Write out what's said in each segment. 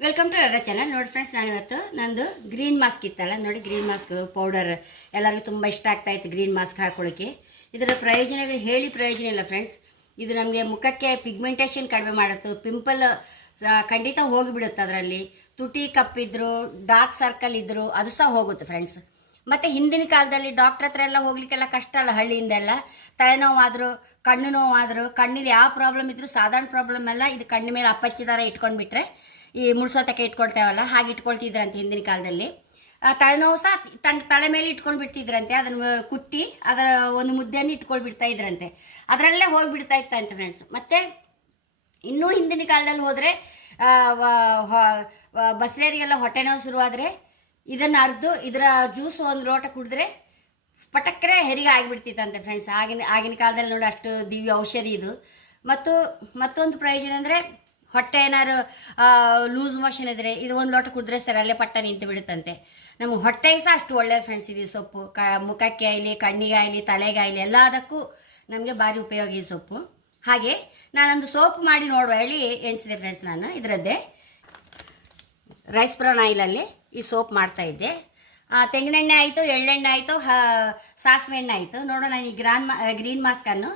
Welcome to ಅವರ channel ನೋಡಿ friends ನಾನು ಇವತ್ತು ನಂದು ಗ್ರೀನ್ ಮಾಸ್ಕ್ ಇತ್ತಲ್ಲ, ನೋಡಿ ಗ್ರೀನ್ ಮಾಸ್ಕ್ ಪೌಡರ್ ಎಲ್ಲರಿಗೂ ತುಂಬ ಇಷ್ಟ ಆಗ್ತಾ ಇತ್ತು ಗ್ರೀನ್ ಮಾಸ್ಕ್ ಹಾಕೊಳ್ಳೋಕ್ಕೆ ಇದರ ಪ್ರಯೋಜನಗಳು ಹೇಳಿ ಪ್ರಯೋಜನ ಇಲ್ಲ ಫ್ರೆಂಡ್ಸ್ ಇದು ನಮಗೆ ಮುಖಕ್ಕೆ ಪಿಗ್ಮೆಂಟೇಷನ್ ಕಡಿಮೆ ಮಾಡುತ್ತೆ ಪಿಂಪಲ್ ಖಂಡಿತ ಹೋಗಿಬಿಡುತ್ತೆ ಅದರಲ್ಲಿ. ತುಟಿ ಕಪ್ಪಿದ್ರು ಡಾರ್ಕ್ ಸರ್ಕಲ್ ಇದ್ದರು ಅದು ಸಹ ಹೋಗುತ್ತೆ ಫ್ರೆಂಡ್ಸ್ ಮತ್ತು ಹಿಂದಿನ ಕಾಲದಲ್ಲಿ ಡಾಕ್ಟ್ರ್ ಹತ್ರ ಎಲ್ಲ ಹೋಗ್ಲಿಕ್ಕೆಲ್ಲ ಕಷ್ಟ ಅಲ್ಲ ಹಳ್ಳಿಯಿಂದೆಲ್ಲ ತಲೆನೋವಾದರೂ, ಕಣ್ಣು ನೋವಾದ್ರು, ಕಣ್ಣಿಗೆ ಯಾವ ಪ್ರಾಬ್ಲಮ್ ಇದ್ದರೂ ಸಾಧಾರಣ ಪ್ರಾಬ್ಲಮ್ ಎಲ್ಲ ಇದು ಕಣ್ಣಿನ ಮೇಲೆ ಅಪ್ಪಚ್ಚಿ ಥರ ಇಟ್ಕೊಂಡ್ಬಿಟ್ರೆ ಈ ಮುಳ್ಸೋತಕ್ಕೆ ಇಟ್ಕೊಳ್ತೇವಲ್ಲ, ಹಾಗೆ ಇಟ್ಕೊಳ್ತಿದ್ರಂತೆ ಹಿಂದಿನ ಕಾಲದಲ್ಲಿ. ತಲೆನೋವು ಸಹ ತನ್ನ ತಲೆ ಮೇಲೆ ಇಟ್ಕೊಂಡು ಬಿಡ್ತಿದ್ರಂತೆ, ಅದನ್ನ ಕುಟ್ಟಿ ಅದರ ಒಂದು ಮುದ್ದೆಯನ್ನು ಇಟ್ಕೊಂಡು ಬಿಡ್ತಾ ಇದ್ರಂತೆ. ಅದರಲ್ಲೇ ಹೋಗಿಬಿಡ್ತಾ ಇತ್ತಂತೆ ಫ್ರೆಂಡ್ಸ್ ಮತ್ತೆ ಇನ್ನೂ ಹಿಂದಿನ ಕಾಲದಲ್ಲಿ ಹೋದರೆ ಬಸ್ಲೇರಿಗೆಲ್ಲ ಹೊಟ್ಟೆ ನೋವು ಶುರುವಾದರೆ ಇದನ್ನು ಅರ್ದು, ಇದರ ಜ್ಯೂಸ್ ಒಂದು ಲೋಟ ಕುಡಿದ್ರೆ ಪಟಕ್ರೆ ಹೆರಿಗೆ ಆಗಿಬಿಡ್ತಿತ್ತಂತೆ ಫ್ರೆಂಡ್ಸ್ ಆಗಿನ ಆಗಿನ ಕಾಲದಲ್ಲಿ ನೋಡಿ ಅಷ್ಟು ದಿವ್ಯ ಔಷಧಿ ಇದು. ಮತ್ತು ಮತ್ತೊಂದು ಪ್ರಯೋಜನ ಅಂದರೆ ಹೊಟ್ಟೆ ಏನಾದ್ರು ಲೂಸ್ ಮೋಷನ್ ಇದ್ರೆ ಇದು ಒಂದು ಲೋಟ ಕುಡಿದ್ರೆ ಸರ್ ಅಲ್ಲೇ ಪಟ್ಟ ನಿಂತು ಬಿಡುತ್ತಂತೆ. ನಮ್ಗೆ ಹೊಟ್ಟೆಗೆ ಸಹ ಅಷ್ಟು ಒಳ್ಳೆಯ ಫ್ರೆಂಡ್ಸ್ ಇದು ಸೊಪ್ಪು. ಕ ಮುಖಕ್ಕೆ ಆಗಲಿ ತಲೆಗೆ ಆಗಲಿ ಎಲ್ಲದಕ್ಕೂ ನಮಗೆ ಭಾರಿ ಉಪಯೋಗ ಈ ಸೊಪ್ಪು. ಹಾಗೆ ನಾನೊಂದು ಸೋಪ್ ಮಾಡಿ ನೋಡುವ. ಹೇಳಿ ಎಣಿಸಿದೆ ಫ್ರೆಂಡ್ಸ್ ನಾನು ಇದರದ್ದೇ. ರೈಸ್ ಬ್ರೌನ್ ಆಯಿಲಲ್ಲಿ ಈ ಸೋಪ್ ಮಾಡ್ತಾ ಇದ್ದೆ. ಆ, ತೆಂಗಿನೆಣ್ಣೆ ಆಯಿತು ಎಳ್ಳೆಣ್ಣೆ ಆಯಿತು ಸಾಸಿವೆ ಎಣ್ಣೆ ಆಯಿತು. ನೋಡೋಣ ಈ ಗ್ರಾನ್ ಮಾ ಗ್ರೀನ್ ಮಾಸ್ಕನ್ನು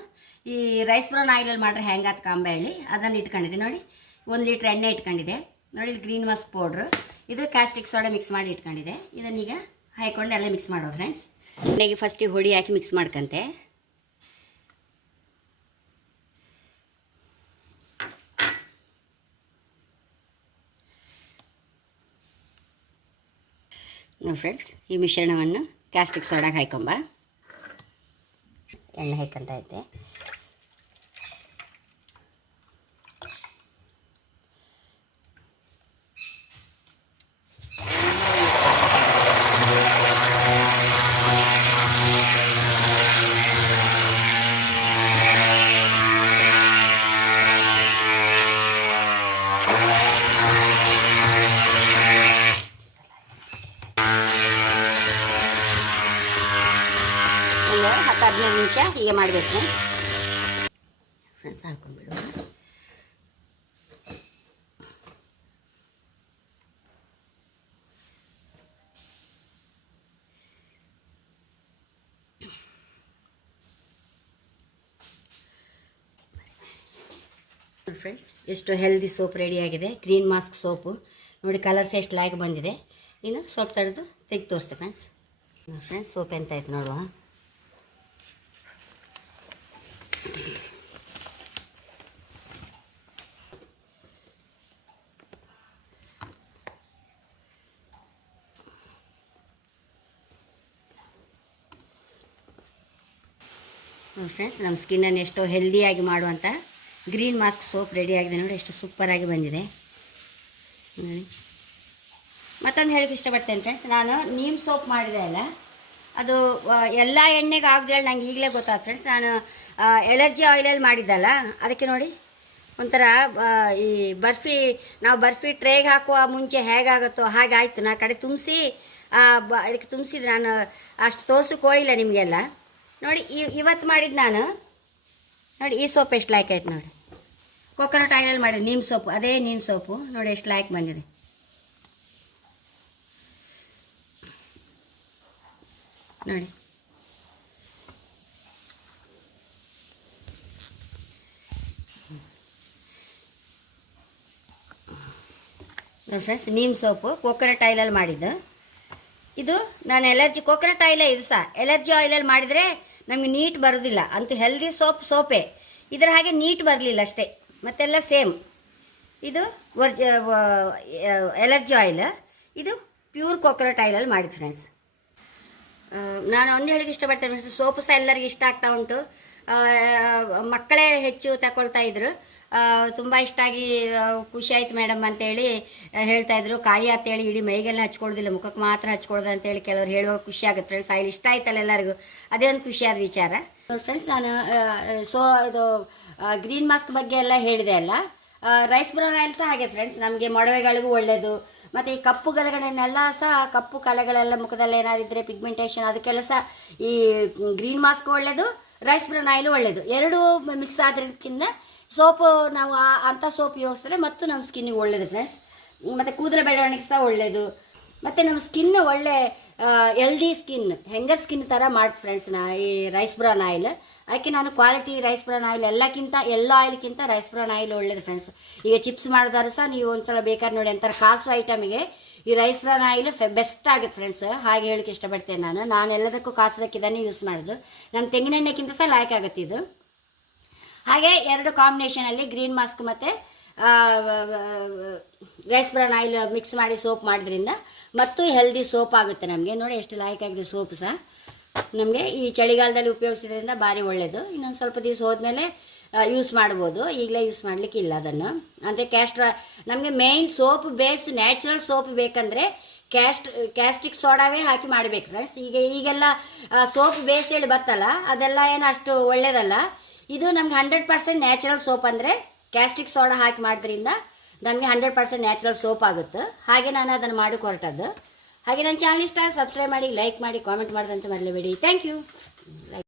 ಈ ರೈಸ್ ಬ್ರೌನ್ ಆಯಿಲಲ್ಲಿ ಮಾಡ್ರೆ ಹೆಂಗಾತ್ ಕಾಂಬ ಹೇಳಿ. ಅದನ್ನು ಇಟ್ಕೊಂಡಿದ್ದೆ ನೋಡಿ. ಒಂದು ಲೀಟ್ರ್ ಎಣ್ಣೆ ಇಟ್ಕೊಂಡಿದೆ. ನೋಡಿ ಗ್ರೀನ್ ಮಸ್ಕ್ ಪೌಡ್ರು. ಇದು ಕ್ಯಾಸ್ಟಿಕ್ ಸೋಡಾ ಮಿಕ್ಸ್ ಮಾಡಿ ಇಟ್ಕೊಂಡಿದೆ. ಇದನ್ನೀಗ ಹಾಕೊಂಡು ಎಲ್ಲ ಮಿಕ್ಸ್ ಮಾಡೋದು ಫ್ರೆಂಡ್ಸ್ ಎಣ್ಣೆಗೆ ಫಸ್ಟಿಗೆ ಹುಡಿ ಹಾಕಿ ಮಿಕ್ಸ್ ಮಾಡ್ಕಂತೆ. ನೋಡಿ ಫ್ರೆಂಡ್ಸ್ ಈ ಮಿಶ್ರಣವನ್ನು ಕ್ಯಾಸ್ಟಿಕ್ ಸೋಡಾಗೆ ಹಾಕೊಂಬ ಎಣ್ಣೆ ಹಾಕಂತ ಐತೆ ಹದಿನೈದು ನಿಮಿಷ ಹೀಗೆ ಮಾಡಬೇಕು ಫ್ರೆಂಡ್ಸ್ ಫ್ರೆಂಡ್ಸ್ ಫ್ರೆಂಡ್ಸ್ ಎಷ್ಟು ಹೆಲ್ದಿ ಸೋಪ್ ರೆಡಿಯಾಗಿದೆ ಗ್ರೀನ್ ಮಾಸ್ಕ್ ಸೋಪು ನೋಡಿ ಕಲರ್ಸ್ ಎಷ್ಟು ಲಾಗಿ ಬಂದಿದೆ. ಇನ್ನು ಸೋಪ್ ತೆಗೆದು ತೆಗೆದು ತೋರಿಸ್ತೆ ಫ್ರೆಂಡ್ಸ್ ಫ್ರೆಂಡ್ಸ್ ಸೋಪ್ ಎಂತಾಯ್ತು ನೋಡುವ. ಫ್ರೆಂಡ್ಸ್ ನಮ್ಮ ಸ್ಕಿನ್ನನ್ನು ಎಷ್ಟೋ ಹೆಲ್ದಿಯಾಗಿ ಮಾಡುವಂಥ ಗ್ರೀನ್ ಮಾಸ್ಕ್ ಸೋಪ್ ರೆಡಿ ಆಗಿದೆ ನೋಡಿ, ಎಷ್ಟು ಸೂಪರಾಗಿ ಬಂದಿದೆ. ನೋಡಿ. ಮತ್ತೊಂದು ಹೇಳಕ್ಕೆ ಇಷ್ಟಪಡ್ತೇನೆ ಫ್ರೆಂಡ್ಸ್ ನಾನು ನೀಮ್ ಸೋಪ್ ಮಾಡಿದೆ ಅಲ್ಲ, ಅದು ಎಲ್ಲ ಎಣ್ಣೆಗೆ ಆಗದೆ ನಂಗೆ ಈಗಲೇ ಗೊತ್ತಾಯ್ತು ಫ್ರೆಂಡ್ಸ್ ನಾನು ಎಲರ್ಜಿ ಆಯಿಲಲ್ಲಿ ಮಾಡಿದ್ದಲ್ಲ, ಅದಕ್ಕೆ ನೋಡಿ. ಒಂಥರ ಈ ಬರ್ಫಿ, ನಾವು ಬರ್ಫಿ ಟ್ರೇಗೆ ಹಾಕುವ ಮುಂಚೆ ಹೇಗಾಗುತ್ತೋ ಹಾಗೆ ಆಯಿತು ನಾ ಕಡೆ ತುಂಬಿಸಿ ಅದಕ್ಕೆ ತುಂಬಿಸಿದ್ರೆ ನಾನು ಅಷ್ಟು ತೋರ್ಸಕ್ಕೆ ಹೋಗಿಲ್ಲ ನಿಮಗೆಲ್ಲ. ನೋಡಿ ಇವತ್ತು ಮಾಡಿದ್ದು ನಾನು, ನೋಡಿ, ಈ ಸೋಪ್ ಎಷ್ಟು ಲೈಕ್ ಆಯ್ತು ನೋಡಿ. ಕೊಕೊನಟ್ ಆಯಿಲಲ್ಲಿ ಮಾಡಿದೆ ನಿಮ್ಮ ಸೋಪು, ಅದೇ ನಿಮ್ಮ ಸೋಪು. ನೋಡಿ, ಎಷ್ಟು ಲೈಕ್ ಬಂದಿದೆ. ನೋಡಿ. ನೋಡಿ ಫ್ರೆಂಡ್ಸ್ ನೀಮ್ ಸೋಪು ಕೋಕೋನಟ್ ಆಯಿಲಲ್ಲಿ ಮಾಡಿದ್ದು. ಇದು ನಾನು ಎಲರ್ಜಿ ಕೋಕೋನಟ್ ಆಯಿಲೇ ಇದು ಸಹ ಎಲರ್ಜಿ ಆಯಿಲಲ್ಲಿ ಮಾಡಿದರೆ ನಮಗೆ ನೀಟ್ ಬರೋದಿಲ್ಲ. ಅಂತೂ ಹೆಲ್ದಿ ಸೋಪ್, ಸೋಪೇ. ಇದರ ಹಾಗೆ ನೀಟ್ ಬರಲಿಲ್ಲ ಅಷ್ಟೇ. ಮತ್ತೆಲ್ಲ ಸೇಮ್ ಇದು ವರ್ಜ ಎಲರ್ಜಿ ಆಯಿಲ್ ಇದು ಪ್ಯೂರ್ ಕೋಕೋನಟ್ ಆಯಿಲಲ್ಲಿ ಮಾಡಿದ್ದು ಫ್ರೆಂಡ್ಸ್ ನಾನು ಒಂದು ಹೇಳಿಗೆ ಇಷ್ಟಪಡ್ತೇನೆ ಫ್ರೆಂಡ್ಸ್ ಸೋಪ್ ಸಹ ಎಲ್ಲರಿಗೂ ಇಷ್ಟ ಆಗ್ತಾ ಉಂಟು. ಮಕ್ಕಳೇ ಹೆಚ್ಚು ತಗೊಳ್ತಾ ಇದ್ರು. ತುಂಬ ಇಷ್ಟ ಆಗಿ ಖುಷಿ ಆಯ್ತು ಮೇಡಮ್ ಅಂತೇಳಿ ಹೇಳ್ತಾಯಿದ್ರು ಕಾಯಿ ಅಂತೇಳಿ ಇಡೀ ಮೈಗೆಲ್ಲ ಹಚ್ಕೊಳ್ಳೋದಿಲ್ಲ ಮುಖಕ್ಕೆ ಮಾತ್ರ ಹಚ್ಕೊಳ್ಳೋದು ಅಂತೇಳಿ ಕೆಲವರು ಹೇಳುವಾಗ ಖುಷಿ ಆಗುತ್ತೆ ಫ್ರೆಂಡ್ಸ್ ಆಯ್ಲಿ ಇಷ್ಟ ಆಯ್ತಲ್ಲ ಎಲ್ಲರಿಗೂ. ಅದೇ ಒಂದು ಖುಷಿಯಾದ ವಿಚಾರ. ಫ್ರೆಂಡ್ಸ್ ನಾನು ಸೊ ಇದು ಗ್ರೀನ್ ಮಾಸ್ಕ್ ಬಗ್ಗೆ ಎಲ್ಲ ಹೇಳಿದೆ ಅಲ್ಲ. ರೈಸ್ ಬ್ರೌನ್ ಆಯಿಲ್ ಸಹ ಹಾಗೆ ಫ್ರೆಂಡ್ಸ್ ನಮಗೆ ಮೊಡವೆಗಳಿಗೂ ಒಳ್ಳೆಯದು ಮತ್ತು ಈ ಕಪ್ಪು ಗಲಗಳನ್ನೆಲ್ಲ ಸಹ ಕಪ್ಪು ಕಲೆಗಳೆಲ್ಲ ಮುಖದಲ್ಲಿ ಏನಾದಿದ್ರೆ ಪಿಗ್ಮೆಂಟೇಷನ್ ಅದಕ್ಕೆಲ್ಲ ಸಹ ಈ ಗ್ರೀನ್ ಮಾಸ್ಕ್ ಒಳ್ಳೆಯದು ರೈಸ್ ಬ್ರೌನ್ ಆಯಿಲ್ ಒಳ್ಳೆಯದು ಎರಡೂ ಮಿಕ್ಸ್ ಆದ್ರಕ್ಕಿಂತ ಸೋಪು ನಾವು ಅಂತ ಸೋಪ್ ಯೋಗಿಸಿದ್ರೆ ಮತ್ತು ನಮ್ಮ ಸ್ಕಿನ್ನಿಗೆ ಒಳ್ಳೆಯದು ಫ್ರೆಂಡ್ಸ್ ಮತ್ತು ಕೂದಲ ಬೆಳವಣಿಗೆ ಸಹ ಒಳ್ಳೆಯದು ಮತ್ತು ನಮ್ಮ ಸ್ಕಿನ್ ಒಳ್ಳೆ ಎಲ್ದಿ ಸ್ಕಿನ್ ಹೆಂಗರ್ ಸ್ಕಿನ್ ಥರ ಮಾಡ್ತು ಫ್ರೆಂಡ್ಸ್ ನಾ ಈ ರೈಸ್ ಬ್ರಾನ್ ಆಯಿಲ್ ಅದಕ್ಕೆ ನಾನು ಕ್ವಾಲಿಟಿ ರೈಸ್ ಬ್ರಾನ್ ಆಯಿಲ್ ಎಲ್ಲಕ್ಕಿಂತ, ಎಲ್ಲ ಆಯಿಲ್ಗಿಂತ ರೈಸ್ ಬ್ರಾನ್ ಆಯಿಲ್ ಒಳ್ಳೇದು ಫ್ರೆಂಡ್ಸ್ ಈಗ ಚಿಪ್ಸ್ ಮಾಡಿದಾರು ಸಹ ನೀವು ಒಂದ್ಸಲ ಬೇಕಾದ್ರೆ ನೋಡಿ ಅಂತಾರೆ. ಕಾಸು ಐಟಮಿಗೆ ಈ ರೈಸ್ ಬ್ರಾನ್ ಆಯಿಲ್ ಬೆಸ್ಟ್ ಆಗುತ್ತೆ ಫ್ರೆಂಡ್ಸ್ ಹಾಗೆ ಹೇಳಕ್ಕೆ ಇಷ್ಟಪಡ್ತೇನೆ ನಾನು. ನಾನು ಎಲ್ಲದಕ್ಕೂ ಕಾಸದಕ್ಕಿದ್ದಾನೆ ಯೂಸ್ ಮಾಡೋದು. ನನ್ನ ತೆಂಗಿನೆಣ್ಣೆಕ್ಕಿಂತ ಸಹ ಲಾಯ್ಕ್ ಆಗುತ್ತೆ ಇದು. ಹಾಗೆ ಎರಡು ಕಾಂಬಿನೇಷನಲ್ಲಿ ಗ್ರೀನ್ ಮಾಸ್ಕ್ ಮತ್ತು ರೈಸ್ ಬ್ರಾನ್ ಆಯಿಲ್ ಮಿಕ್ಸ್ ಮಾಡಿ ಸೋಪ್ ಮಾಡೋದ್ರಿಂದ ಮತ್ತು ಹೆಲ್ದಿ ಸೋಪ್ ಆಗುತ್ತೆ ನಮಗೆ. ನೋಡಿ ಎಷ್ಟು ಲಾಯಕ್ ಆಗಿದೆ ಸೋಪ್ ಸಹ. ನಮಗೆ ಈ ಚಳಿಗಾಲದಲ್ಲಿ ಉಪಯೋಗಿಸಿದ್ರಿಂದ ಭಾರಿ ಒಳ್ಳೆಯದು ಇನ್ನೊಂದು ಸ್ವಲ್ಪ ದಿವಸ ಹೋದ್ಮೇಲೆ ಯೂಸ್ ಮಾಡ್ಬೋದು. ಈಗಲೇ ಯೂಸ್ ಮಾಡಲಿಕ್ಕೆ ಇಲ್ಲ ಅದನ್ನು. ಅಂದರೆ ಕ್ಯಾಸ್ಟ್ರ ನಮಗೆ main soap base natural soap ಬೇಕಂದರೆ ಕ್ಯಾಸ್ಟ್ ಕ್ಯಾಸ್ಟಿಕ್ ಸೋಡಾವೇ ಹಾಕಿ ಮಾಡಬೇಕು ಫ್ರೆಂಡ್ಸ್ ಈಗ ಈಗೆಲ್ಲ ಸೋಪ್ ಬೇಸ್ ಹೇಳಿ ಬತ್ತಲ್ಲ, ಅದೆಲ್ಲ ಏನು ಅಷ್ಟು ಒಳ್ಳೇದಲ್ಲ. ಇದು ನಮ್ಗೆ ಹಂಡ್ರೆಡ್ ಪರ್ಸೆಂಟ್ ನ್ಯಾಚುರಲ್ ಸೋಪ್ ಅಂದರೆ ಕ್ಯಾಸ್ಟಿಕ್ ಸೋಡಾ ಹಾಕಿ ಮಾಡೋದ್ರಿಂದ ನಮಗೆ ಹಂಡ್ರೆಡ್ ಪರ್ಸೆಂಟ್ ನ್ಯಾಚುರಲ್ ಸೋಪ್ ಆಗುತ್ತೆ. ಹಾಗೆ ನಾನು ಅದನ್ನು ಮಾಡೋಕ್ಕೆ ಹೊರಟದ್ದು ಹಾಗೆ ನನ್ನ ಚಾನಲ್ ಇಷ್ಟ ಸಬ್ಸ್ಕ್ರೈಬ್ ಮಾಡಿ ಲೈಕ್ ಮಾಡಿ ಕಾಮೆಂಟ್ ಮಾಡೋದಂತ ಮರಲೇಬೇಡಿ ಥ್ಯಾಂಕ್ ಯು